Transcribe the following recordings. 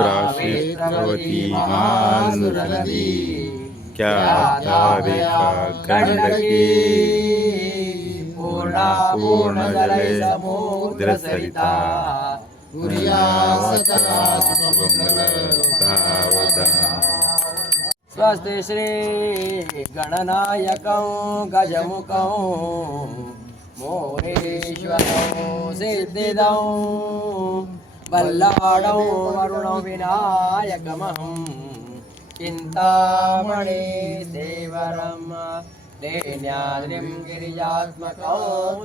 त्रासितवती मानुरनदी क्या तारिका गंडकी पूर्णा पूर्ण जले समुद्र सरिता स्वस्ति श्री गणनायकं गजमुखं मोरेश्वरं सिद्धिदं बल्लाडं वरुणं विनायकमहं चिन्तामणि देवरं दैन्याद्रिं गिरिजात्मकं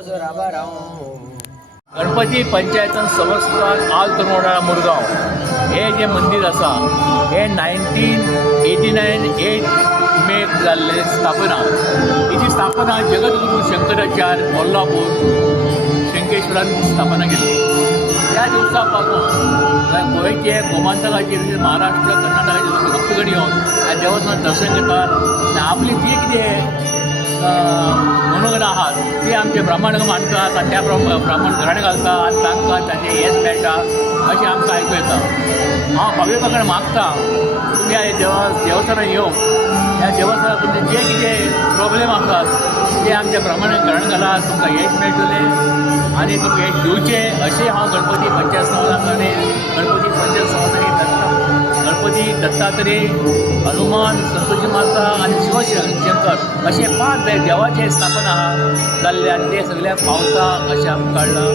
सुरवरं गणपती पंचायतन संस्थान आल तरुणवाडा मुरगांव हे जे मंदिर आसा हे 1989 मे जाल्ले स्थापना. हिची स्थापना जगद्गुरू शंकराचार्य कोल्हापूर शंकेश्वरान स्थापना केली. त्या दिवसा पासून गोंयचे गोमांतकाचेर महाराष्ट्र कर्नाटकाचे लोक भक्तगण येवन ह्या देवस्थानात दर्शन घेतात आनी आपली जी कितें मनोगण आहात ती आमचे ब्राह्मण मानतात आनी त्या ब्राह्मण घराणे घालता आनी तांकां ताचें हेच मेळटा अशें आमकां आयकूं येता. हांव भाविका कडेन मागता तुमी ह्या देवस्थानात येवन ह्या देवस्थानात तुमचे जे कितें प्रॉब्लेम आसात ते आमच्या ब्राह्मणाक घराणे घालात तुमकां हेच मेळटलें आनी तुमी हेच दिवचें अशें हांव गणपती पंचायत संस्थानाकडे गणपती पंचायत संस्थान गणपती दत्तात्रय हनुमान संतोषी माता आनी शिवशंकर अशे 5 देवाचे स्थापना जाल्ले आनी ते सगळ्यांक पावता अशें आमकां कळ्ळां.